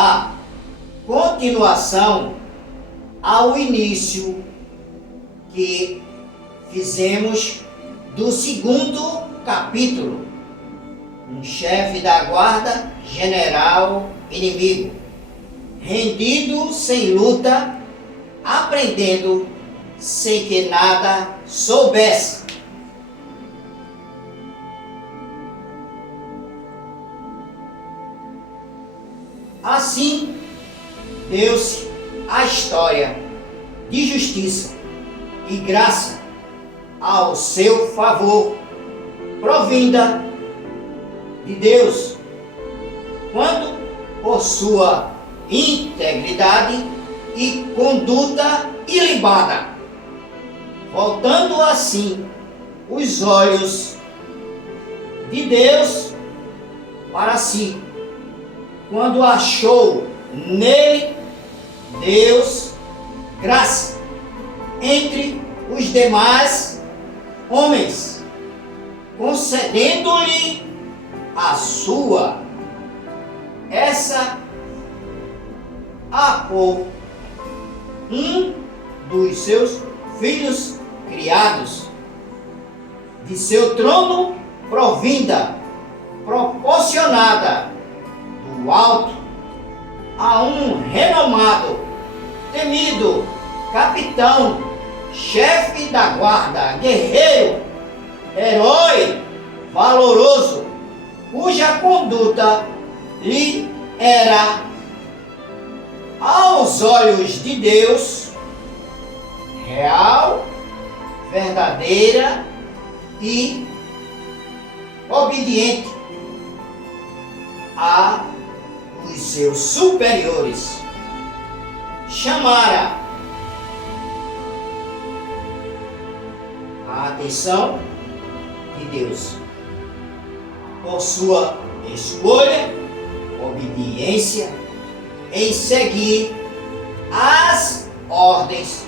dar continuação ao início que fizemos do segundo capítulo, um chefe da guarda general inimigo, rendido sem luta, aprendendo sem que nada soubesse. Assim, deu-se a história de justiça e graça ao seu favor, provinda de Deus, quando por sua integridade e conduta ilibada, voltando assim os olhos de Deus para si, quando achou nele Deus graça entre os demais homens, concedendo-lhe a sua por um dos seus filhos criados, de seu trono provinda, proporcionada do alto a um renomado, temido capitão, chefe da guarda, guerreiro, herói, valoroso, cuja conduta lhe era, aos olhos de Deus, real, verdadeira e obediente a os seus superiores. Chamara a atenção de Deus por sua escolha, obediência em seguir as ordens,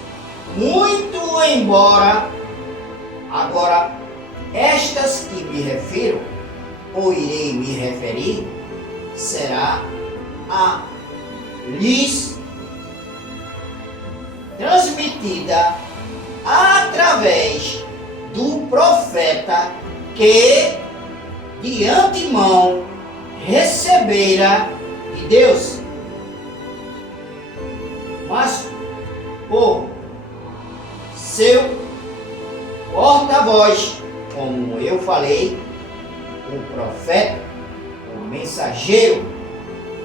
muito embora agora estas que me refiro ou irei me referir será a lhes transmitida através do profeta que de antemão recebera de Deus, mas por seu porta-voz, como eu falei, o profeta, o mensageiro,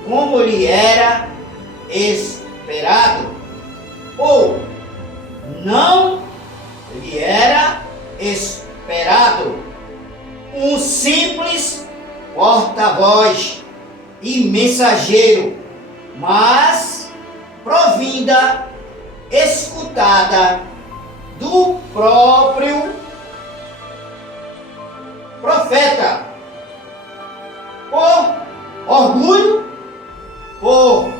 como lhe era esperado, ou não lhe era esperado, um simples porta-voz e mensageiro, mas provinda, escutada do próprio profeta, por orgulho, por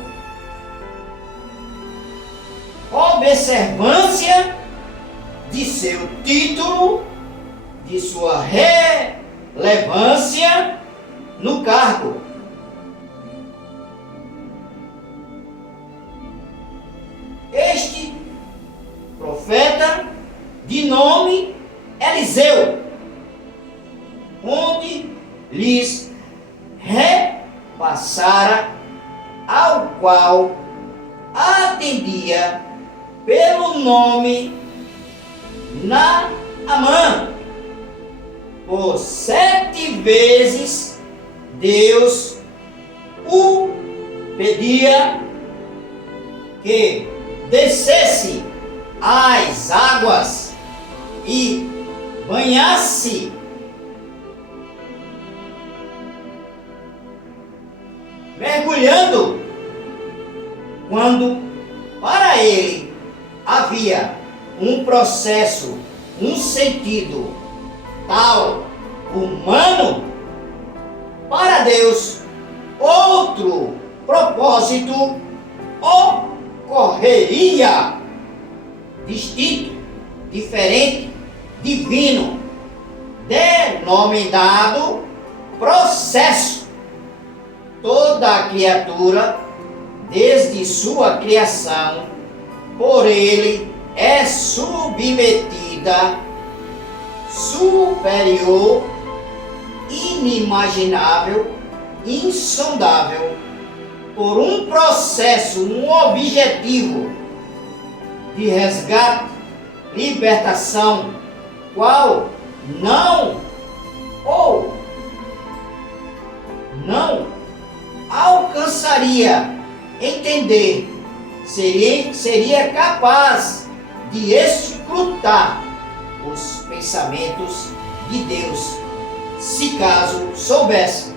observância de seu título, de sua relevância no cargo. Este profeta, de nome Eliseu, onde lhes repassara, ao qual atendia pelo nome Naamã, por 7 vezes Deus o pedia que descesse às águas e banhasse mergulhando, quando para ele havia um processo, um sentido tal, humano, para Deus outro propósito ocorreria, distinto, diferente, divino, denominado processo. Toda criatura desde sua criação, por ele é submetida, superior, inimaginável, insondável, por um processo, um objetivo de resgate, libertação, qual não alcançaria entender, seria capaz de escrutar os pensamentos de Deus, se caso soubesse.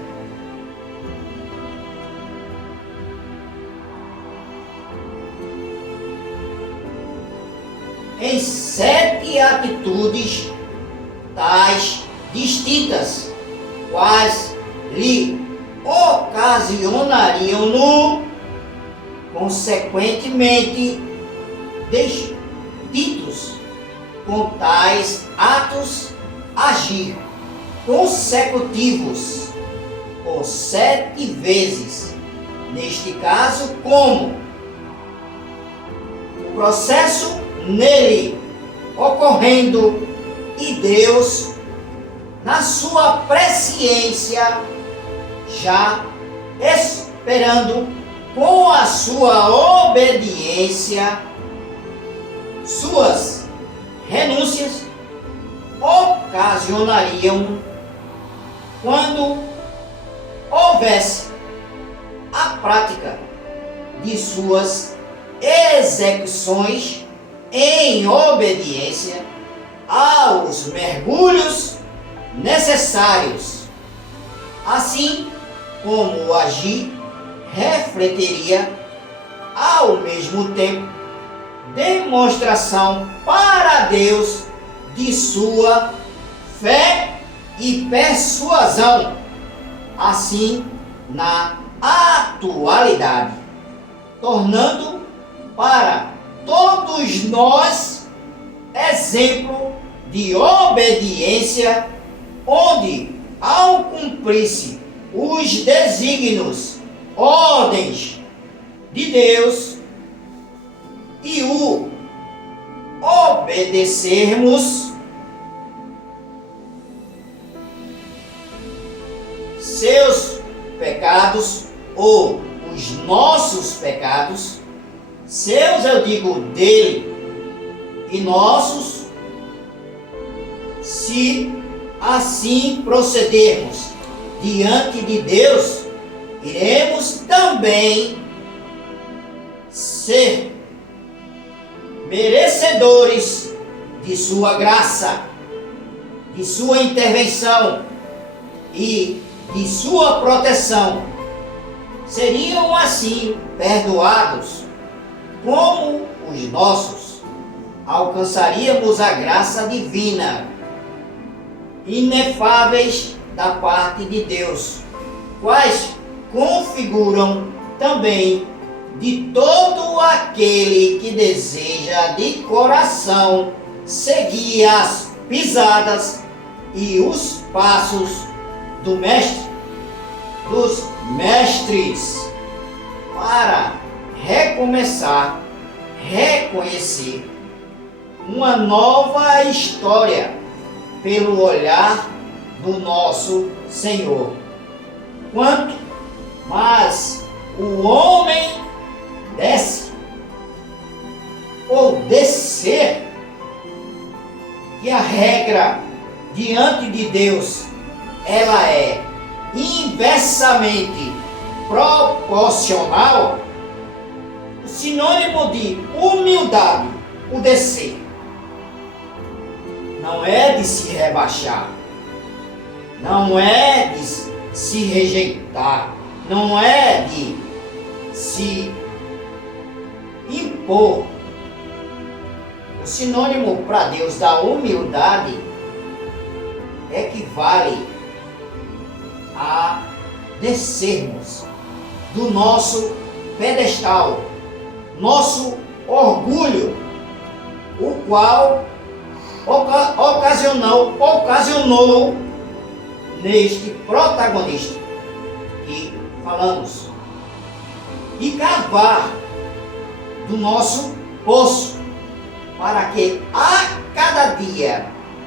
Em 7 atitudes tais distintas, quais lhe ocasionariam-no, consequentemente, destintos com tais atos agir consecutivos por 7 vezes, neste caso, como o processo nele ocorrendo e Deus, na sua presciência, já esperando com a sua obediência, suas renúncias ocasionariam, quando houvesse a prática de suas execuções em obediência aos mergulhos necessários, assim como o agir refletiria ao mesmo tempo demonstração para Deus de sua fé e persuasão, assim na atualidade, tornando para todos nós exemplo de obediência, onde, ao cumprir-se os desígnios, ordens de Deus e o obedecermos, seus pecados ou os nossos pecados, seus eu digo dele e nossos, se assim procedermos diante de Deus, iremos também ser merecedores de sua graça, de sua intervenção e de sua proteção. Seriam assim perdoados como os nossos. Alcançaríamos a graça divina, inefáveis da parte de Deus, quais configuram também de todo aquele que deseja de coração seguir as pisadas e os passos do mestre, dos mestres, para recomeçar, reconhecer uma nova história pelo olhar do nosso Senhor. Quanto mais o homem desce ou descer, que a regra diante de Deus ela é inversamente proporcional, o sinônimo de humildade, o descer, não é de se rebaixar, não é de se rejeitar, não é de se impor. O sinônimo para Deus da humildade equivale a descermos do nosso pedestal, nosso orgulho, o qual ocasionou neste protagonista que falamos. e cavar do nosso poço, para que a cada dia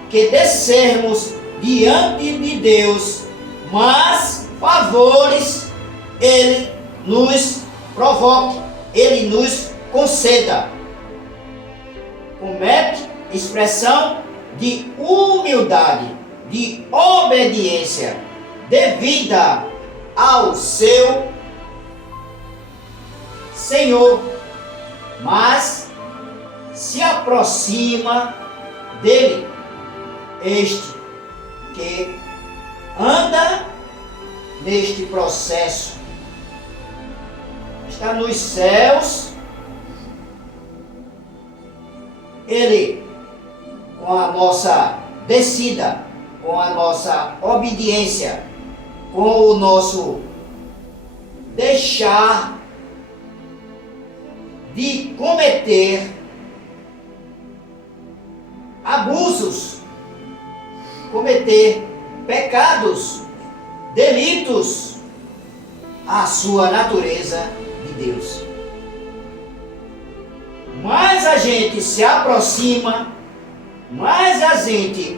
que descermos diante de Deus, mais favores Ele nos provoque, Ele nos conceda. Comete expressão de humildade, de obediência, devida ao seu Senhor, mas se aproxima dele, este que anda neste processo, está nos céus, ele, com a nossa descida, com a nossa obediência, com o nosso deixar de cometer abusos, cometer pecados, delitos à sua natureza de Deus. Mais a gente se aproxima, mais a gente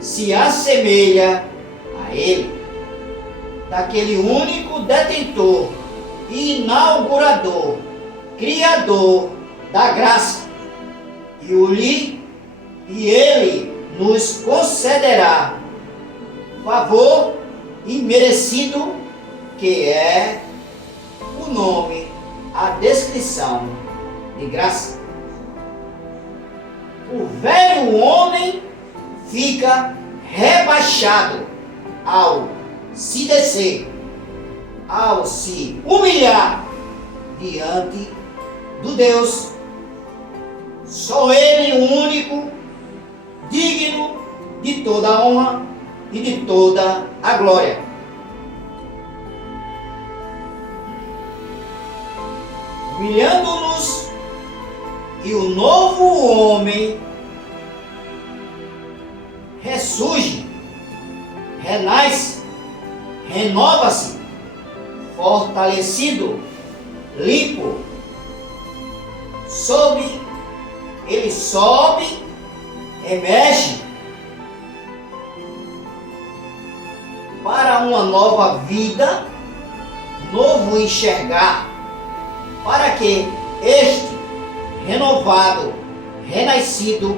se assemelha a Ele, daquele único detentor, inaugurador, criador da graça, e Ele nos concederá favor imerecido, que é o nome, a descrição de graça. O velho homem fica rebaixado ao se descer, ao se humilhar diante do Deus. Só Ele, o único, digno de toda a honra e de toda a glória. Humilhando-nos, e o novo homem ressurge, renasce, renova-se, fortalecido, limpo, ele sobe, emerge para uma nova vida, novo enxergar, para que este renovado, renascido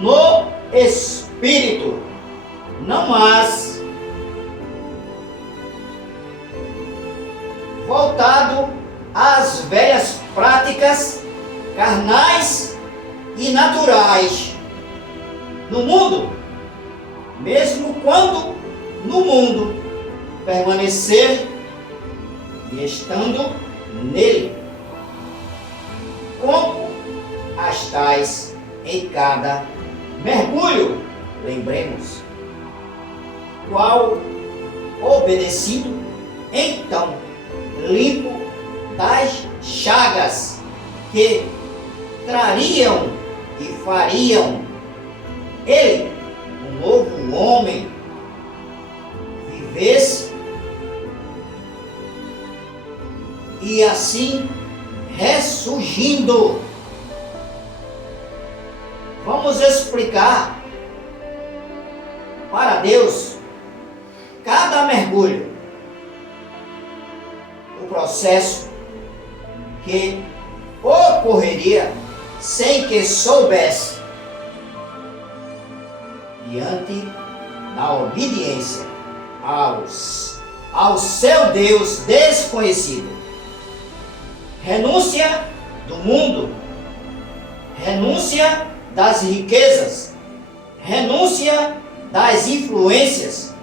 no Espírito, não mais voltado às velhas práticas carnais e naturais no mundo, mesmo quando no mundo permanecer e estando nele, como as tais em cada mergulho, lembremos, qual obedecido, então limpo das chagas que trariam e fariam ele, um novo homem, vivesse e assim ressurgindo. Vamos explicar para Deus cada mergulho, o processo que ocorreria sem que soubesse, diante da obediência ao seu Deus desconhecido. Renúncia do mundo, renúncia das riquezas, renúncia das influências,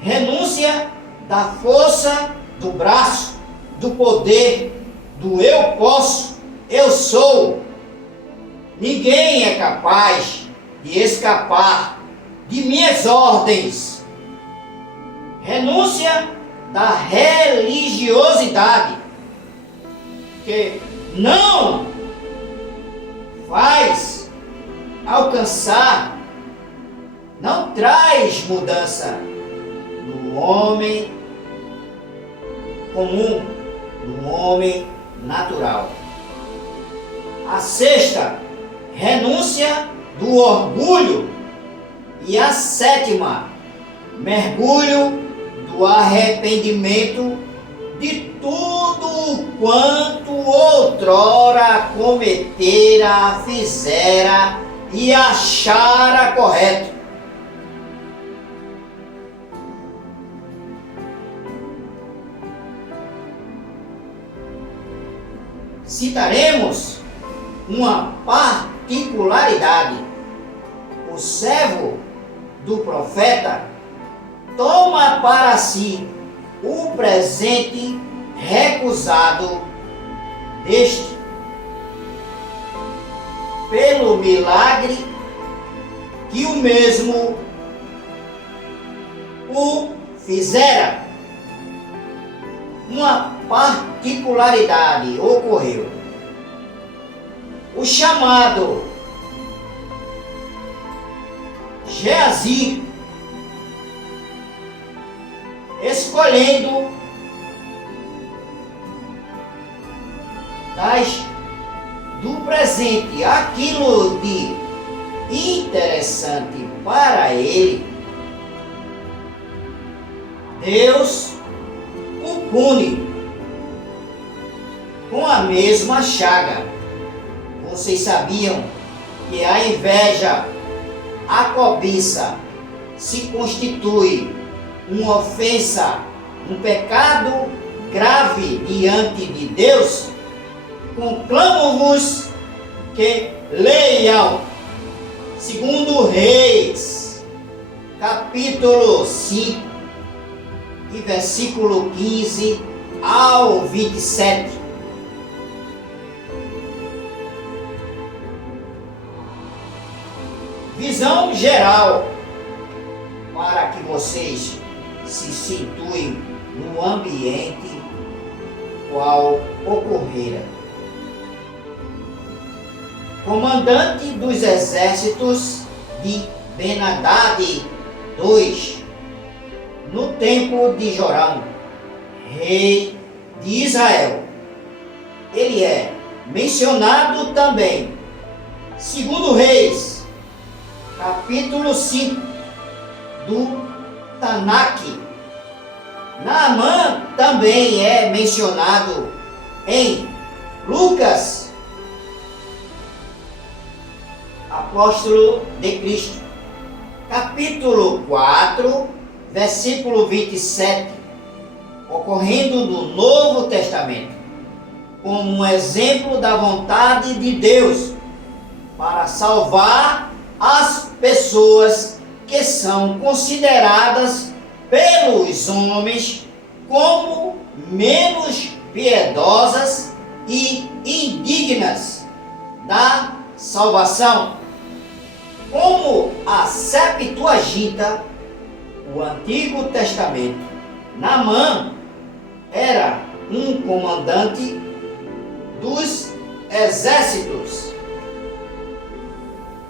renúncia da força do braço, do poder, do eu posso, eu sou. Ninguém é capaz de escapar de minhas ordens. Renúncia da religiosidade, que não faz alcançar, não traz mudança no homem comum, no homem natural. A sexta, renúncia do orgulho. E a sétima, mergulho do arrependimento de tudo o quanto outrora cometera, fizera e achara correto. Citaremos uma particularidade. O servo do profeta toma para si o presente recusado deste, pelo milagre que o mesmo o fizera. Uma particularidade ocorreu. O chamado Geazi, escolhendo do presente aquilo de interessante para ele, Deus o pune com a mesma chaga. Vocês sabiam que a inveja, a cobiça, se constitui uma ofensa, um pecado grave diante de Deus? Conclamo-vos que leiam 2 Reis, capítulo 5, e versículo 15 ao 27. Visão geral, para que vocês se situem no ambiente qual ocorrera. Comandante dos exércitos de Ben-Hadad II, no tempo de Jorão, rei de Israel. Ele é mencionado também, 2 Reis, capítulo 5 do Tanakh. Naamã também é mencionado em Lucas, apóstolo de Cristo, capítulo 4, versículo 27, ocorrendo no Novo Testamento, como um exemplo da vontade de Deus para salvar as pessoas que são consideradas pelos homens como menos piedosas e indignas da salvação. Como a Septuaginta, o Antigo Testamento, Naamã era um comandante dos exércitos.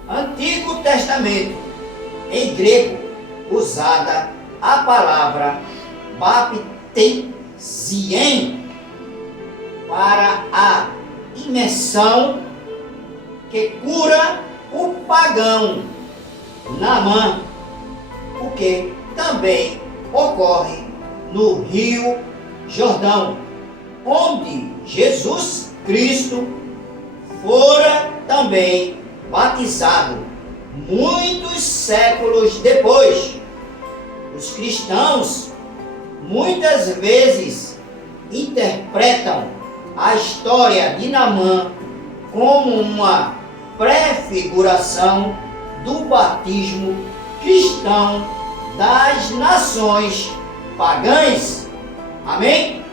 Antigo Testamento, em grego, usada a palavra baptesien para a imersão que cura o pagão Naamã, o que também ocorre no Rio Jordão, onde Jesus Cristo fora também batizado muitos séculos depois. Os cristãos muitas vezes interpretam a história de Naamã como uma prefiguração do batismo cristão das nações pagãs. Amém?